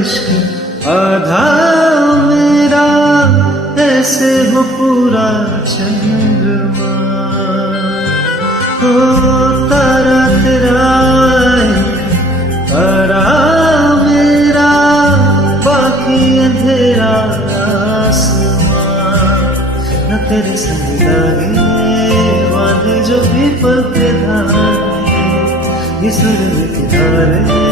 इश्क आधा मेरा, ऐसे हो पूरा चंद्रमा। हो तारा तेरा एक तारा मेरा, बाकी अंधेरा आसमां। न तेरे संग लागे वाले जो भी पल के धागे, ये सुर में किनारे